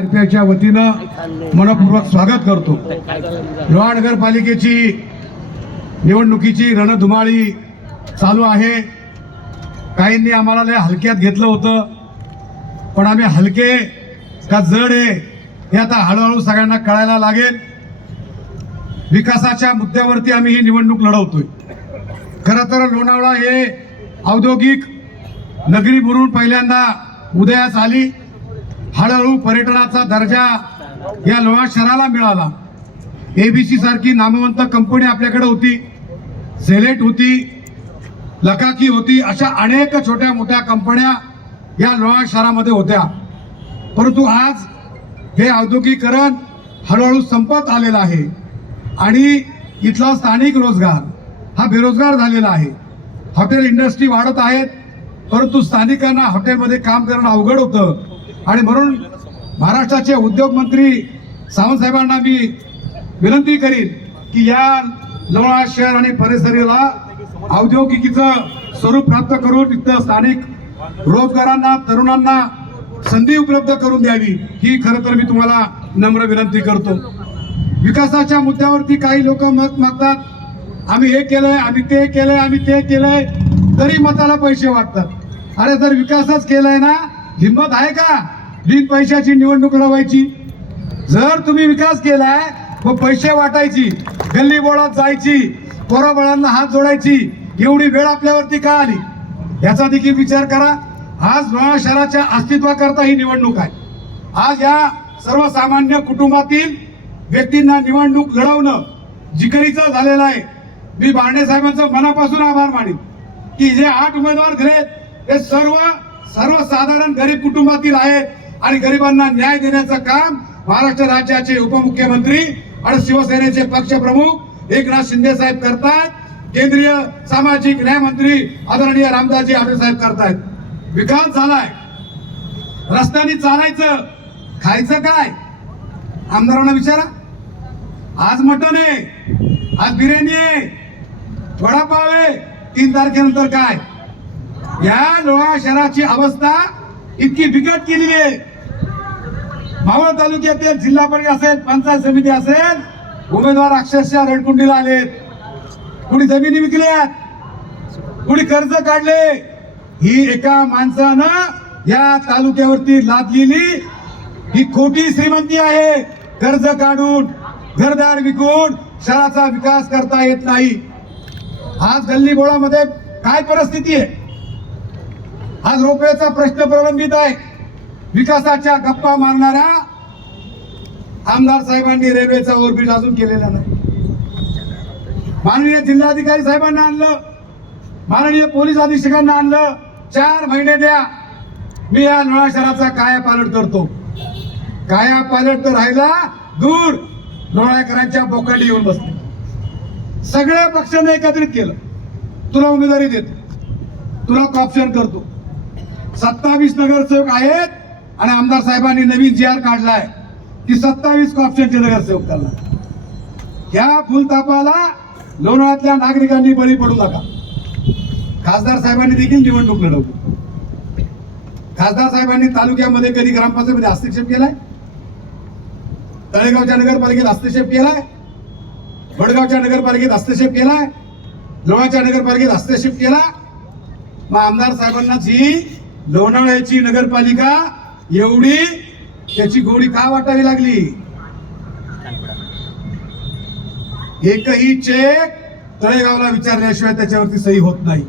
आरपीआयच्या वतीनं मनपूर्वक स्वागत करतो. लोहा नगरपालिकेची निवडणुकीची रणधुमाळी चालू आहे. काहींनी आम्हाला लय हलक्यात घेतलं होतं. पण आम्ही हलके का जड आहे हे आता हळूहळू सगळ्यांना कळायला लागेल. विकासाच्या मुद्द्यावरती आम्ही ही निवडणूक लढवतोय. खरं तर लोणावळा हे औद्योगिक नगरी म्हणून पहिल्यांदा उदयास आली. हळूहळू पर्यटनाचा दर्जा या लोहा शहराला मिळाला. एबीसी सारखी नामवंत कंपनी आपल्याकडे होती. सेलेट होती. लकाकी होती. अशा अनेक छोट्या मोठ्या कंपन्या या लोहा शहरामध्ये होत्या. परंतु आज हे औद्योगिकरण हळूहळू संपत आलेलं आहे. आणि इथला स्थानिक रोजगार हा बेरोजगार झालेला आहे. हॉटेल इंडस्ट्री वाढत आहेत. परंतु स्थानिकांना हॉटेलमध्ये काम करणं अवघड होतं. आणि म्हणून महाराष्ट्राचे उद्योग मंत्री मी विनंती करीन की या लोणा शहर आणि परिसराला औद्योगिकीचं स्वरूप प्राप्त करून इथं स्थानिक रोजगारांना तरुणांना संधी उपलब्ध करून द्यावी ही खरं तर मी तुम्हाला नम्र विनंती करतो. विकासाच्या मुद्द्यावरती काही लोक मत मागतात. आम्ही हे केलंय आम्ही ते केलंय आम्ही ते केलंय तरी मताला पैसे वाटतात. अरे जर विकासच केलाय ना हिंमत आहे का? बिन पैशाची निवडणूक लढवायची? जर तुम्ही विकास केलाय व पैसे वाटायची गल्ली बोळात जायची पोराबळांना हात जोडायची एवढी वेळ आपल्यावरती का आली? याचा देखील विचार करा. आज लोणा शहराच्या अस्तित्वाकरता ही निवडणूक आहे. आज या सर्वसामान्य कुटुंबातील व्यक्तींना निवडणूक लढवणं जिकरीचं झालेलं आहे. मी बारणे साहेबांचं मनापासून आभार मानेन की जे आठ उमेदवार दिलेत ते सर्व सर्वसाधारण गरीब कुटुंबातील आहेत आणि गरिबांना न्याय देण्याचं काम महाराष्ट्र राज्याचे उपमुख्यमंत्री आणि शिवसेनेचे पक्षप्रमुख एकनाथ शिंदे साहेब करतायत केंद्रीय सामाजिक न्याय मंत्री आदरणीय रामदासजी आठवे साहेब करतायत. विकास झालाय. रस्त्याने चालायचं. खायचं काय? आमदारांना विचारा. आज मटण आहे. आज बिर्याणी आहे. वडापाव आहे. तीन तारखेनंतर काय? या लोहा शहराची अवस्था इतकी बिकट केलेली आहे. मावळ तालुक्यातील जिल्हा परिषद असेल पंचायत समिती असेल उमेदवार अक्षरशः रडकुंडीला आलेत. कुणी जमिनी विकल्यात कुणी कर्ज काढले. ही एका माणसानं या तालुक्यावरती लादलेली ही खोटी श्रीमंती आहे. कर्ज काढून घरदार विकून शहराचा विकास करता येत नाही. आज गल्ली बोळामध्ये काय परिस्थिती आहे? आज रोपवेचा प्रश्न प्रलंबित आहे. विकासाच्या गप्पा मारणाऱ्या आमदार साहेबांनी रेल्वेचा ओव्हरब्रिज अजून केलेला नाही. माननीय जिल्हाधिकारी साहेबांना आणलं. माननीय पोलीस अधीक्षकांना आणलं. चार महिने द्या. मी या लोणा शहराचा काया पालट करतो. काया पालट तर राहिला दूर लोणाकरांच्या बोकांडी येऊन बसले. सगळ्या पक्षांना एकत्रित केलं. तुला उमेदवारी देतो. तुला कॉप्शन करतो. सत्तावीस नगरसेवक आहेत आणि आमदार साहेबांनी नवीन जी आर काढलाय. की सत्तावीस कॉप्शनचे नगरसेवक त्यांना या फुलतापाला लोणावळ्यातल्या नागरिकांनी बळी पडू नका. खासदार साहेबांनी देखील निवडणूक लढवली. खासदार साहेबांनी तालुक्यामध्ये कधी ग्रामपंचायतमध्ये हस्तक्षेप केलाय? तळेगावच्या नगरपालिकेत हस्तक्षेप केलाय? वडगावच्या नगरपालिकेत हस्तक्षेप केलाय? लोणाच्या नगरपालिकेत हस्तक्षेप केला? मग आमदार साहेबांना जी लोणावळ्याची नगरपालिका एवढी त्याची गोडी का वाटावी लागली? एकही चेक तळेगावला विचारल्याशिवाय त्याच्यावरती सही होत नाही.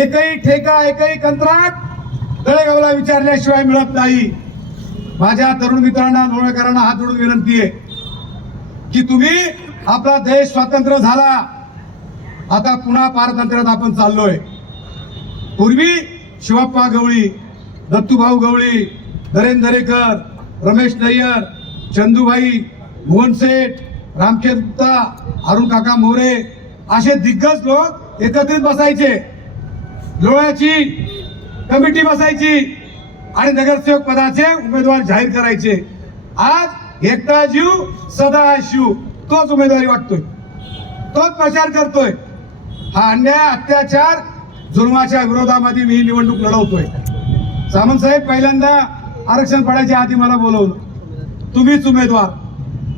एकही ठेका एकही कंत्राट तळेगावला विचारल्याशिवाय मिळत नाही. माझ्या तरुण मित्रांना लोणकरांना हात जोडून विनंती आहे की तुम्ही आपला देश स्वातंत्र्य झाला. आता पुन्हा पारतंत्र्यात आपण चाललोय. पूर्वी शिवप्पा गवळी दत्तूभाऊ गवळी नरेंद्र दरेकर रमेश नय्यर चंदूभाई मोहन सेठ रामखेत गुप्ता अरुण काका मोरे असे दिग्गज लोक एकत्रित बसायचे. लोळ्याची कमिटी बसायची आणि नगरसेवक पदाचे उमेदवार जाहीर करायचे. आज एकटा जीव सदा शिव तोच उमेदवारी वाटतोय. तोच प्रचार करतोय. हा अन्याय अत्याचार जुलमाच्या विरोधामध्ये मी निवडणूक लढवतोय. सामंत साहेब पहिल्यांदा आरक्षण पडायच्या आधी मला बोलवलं. तुम्हीच उमेदवार.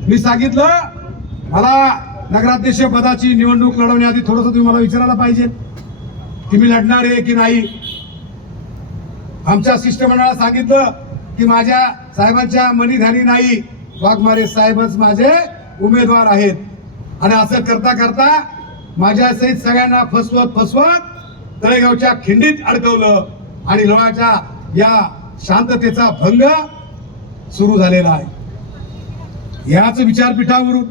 मी सांगितलं मला नगराध्यक्ष पदाची निवडणूक लढवण्याआधी थोडस तुम्ही मला विचारायला पाहिजे. की मी लढणार आहे की नाही? आमच्या शिष्टमंडळाला सांगितलं की माझ्या साहेबांच्या मनीधानी नाही. वाघमारे साहेबच माझे उमेदवार आहेत. आणि असं करता करता माझ्या सहित सगळ्यांना फसवत फसवत तळेगावच्या खिंडीत अडकवलं आणि लोणाच्या या शांततेचा भंग सुरू झालेला आहे. याच विचारपीठावरून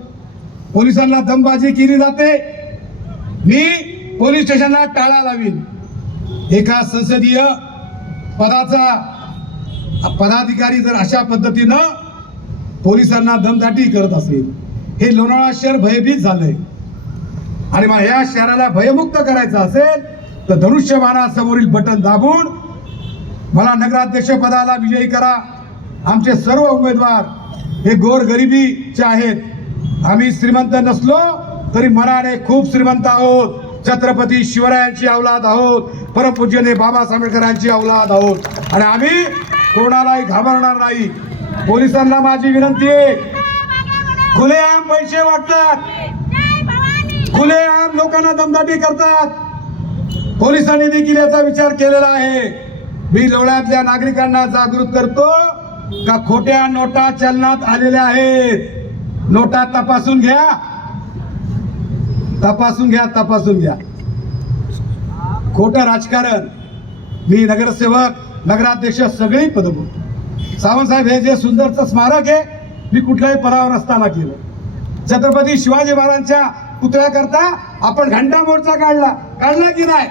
पोलिसांना दमबाजी केली जाते. मी पोलीस स्टेशनला टाळा लावीन. एका संसदीय पदाचा पदाधिकारी जर अशा पद्धतीनं पोलिसांना दमदाटी करत असेल हे लोणावळा शहर भयभीत झालंय. आणि मग या शहराला भयमुक्त करायचं असेल तर धनुष्यबाणासमोरील बटन दाबून मला नगराध्यक्ष पदाला विजयी करा. आमचे सर्व उमेदवार हे गोरगरिबीचे आहेत. आम्ही श्रीमंत नसलो तरी मनाने खूप श्रीमंत आहोत. छत्रपती शिवरायांची औलाद आहोत. परमपूज्यने बाबासाहेब आंबेडकरांची अवलाद आहोत. आणि आम्ही कोणालाही घाबरणार नाही. पोलिसांना माझी विनंती आहे. खुलेआम पैसे वाटतात. खुलेआम लोकांना दमदाटी करतात. पोलिसांनी देखील याचा विचार केलेला आहे. मी लोळ्यातल्या नागरिकांना जागृत करतो का खोट्या नोटा चलनात आलेल्या आहेत. नोटा तपासून घ्या. तपासून घ्या तपासून घ्या. खोटं राजकारण. मी नगरसेवक नगराध्यक्ष सगळी पद सावंत साहेब हे जे सुंदरचं स्मारक आहे मी कुठलाही पदावर असताना केलं. छत्रपती शिवाजी महाराजांच्या पुतळ्याकरता आपण घंटा मोर्चा काढला. काढला की नाही?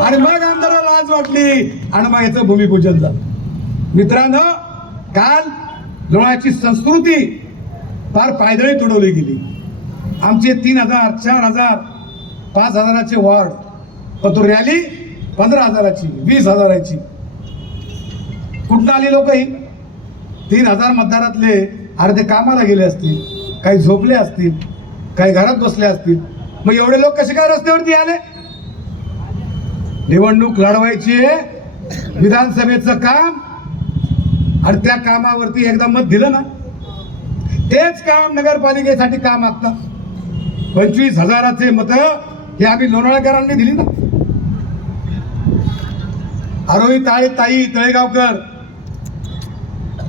आणि मग आमदार लाज वाटली. आणि मग याचं भूमिपूजन झालं. मित्रांनो काल लोणाची संस्कृती फार पायदळी तुडवली गेली. आमचे तीन हजार चार हजार पाच हजाराचे वॉर्ड पण तो रॅली पंधरा हजाराची वीस हजाराची. कुठं आली लोकही तीन हजार मतदारातले अर्धे कामाला गेले असतील काही झोपले असतील. काही घरात बसले असतील मग एवढे लोक कसे काय रस्त्यावरती आले? निवडणूक लढवायची आहे. विधानसभेचं काम आणि त्या कामावरती एकदा मत दिलं ना तेच काम नगरपालिकेसाठी काम मागतात पंचवीस हजाराचे मत हे आम्ही लोणाळकरांनी दिली ना. आरोही ताळे ताई तळेगावकर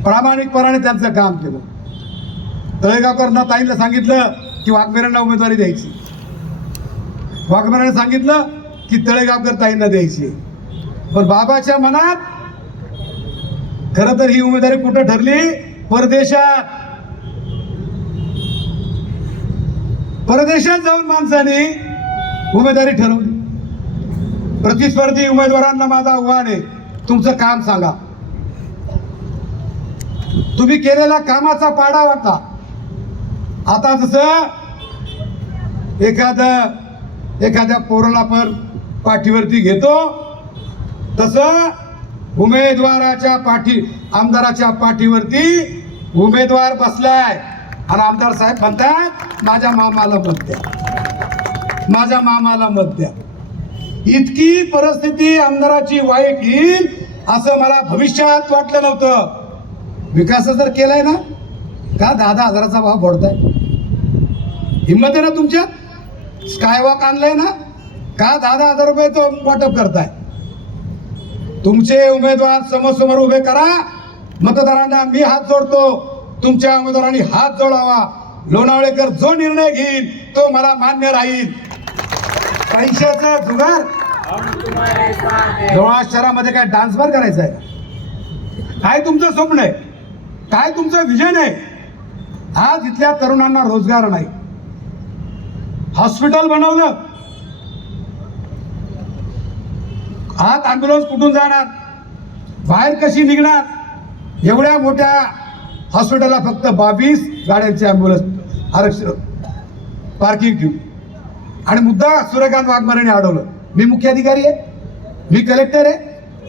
प्रामाणिकपणाने त्यांचं काम केलं. तळेगावकरनं ताईला सांगितलं की वाघमेरांना उमेदवारी द्यायची. वाघमेरांना सांगितलं की तळेगावकर ताईंना द्यायची. पण बाबाच्या मनात खरं तर ही उमेदवारी कुठं ठरली? परदेशात. परदेशात जाऊन माणसाने उमेदवारी ठरवली. प्रतिस्पर्धी उमेदवारांना माझा आव्हान आहे. तुमचं काम सांगा. तुम्ही केलेला कामाचा पाडा वाटा. आता जसं एखाद एखाद्या पोराला पण पाठीवरती घेतो तसं उमेदवाराच्या पाठी आमदाराच्या पाठीवरती उमेदवार बसलाय. आणि आमदार साहेब म्हणतात माझ्या मामाला मत द्या. माझ्या मामाला मत द्या. इतकी परिस्थिती आमदाराची वाईट येईल असं मला भविष्यात वाटलं नव्हतं. विकास जर केलाय ना का दहा दहा हजाराचा भाव फोडताय हिंमत आहे ना तुमच्यात? स्कायवॉक आणलाय ना? का दहा दहा हजार रुपये तो वाटप करताय? तुमचे उमेदवार समोर उभे करा. मतदारांना मी हात जोडतो. तुमच्या उमेदवारांनी हात जोडावा. लोणावळेकर जो निर्णय घेईल तो मला मान्य राहील. पैशाचा जुगार. लोणा शहरामध्ये काय डान्स बार करायचा आहे? काय तुमचं स्वप्न आहे? काय तुमचं विजन आहे? आज इथल्या तरुणांना रोजगार नाही. हॉस्पिटल बनवलं. आत ॲम्ब्युलन्स कुठून जाणार? बाहेर कशी निघणार? एवढ्या मोठ्या हॉस्पिटलला फक्त बावीस गाड्यांचे ॲम्ब्युलन्स आरक्षण पार्किंग ठेवू आणि मुद्दा सूर्यकांत वाघमारेने अडवलं. मी मुख्य अधिकारी आहे. मी कलेक्टर आहे.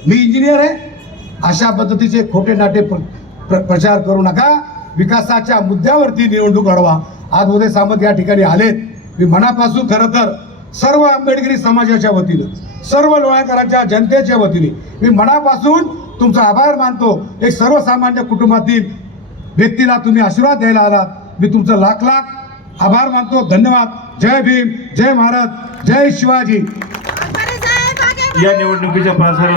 मी इंजिनियर आहे. अशा पद्धतीचे खोटे नाटे प्र- प्र- प्रचार करू नका. विकासाच्या मुद्द्यावरती निवडणूक अडवा आज उदय सामंत या ठिकाणी आलेत. मी मनापासून खरं तर सर्व आंबेडकरी समाजाच्या वतीनं सर्व लोणाकरांच्या जनतेच्या वतीने मी मनापासून तुमचा आभार मानतो. एक सर्वसामान्य कुटुंबातील व्यक्तीला तुम्ही आशीर्वाद द्यायला आलात. मी तुमचं लाख लाख आभार मानतो. धन्यवाद. जय भीम. जय महाराज जय शिवाजी. या निवडणुकीच्या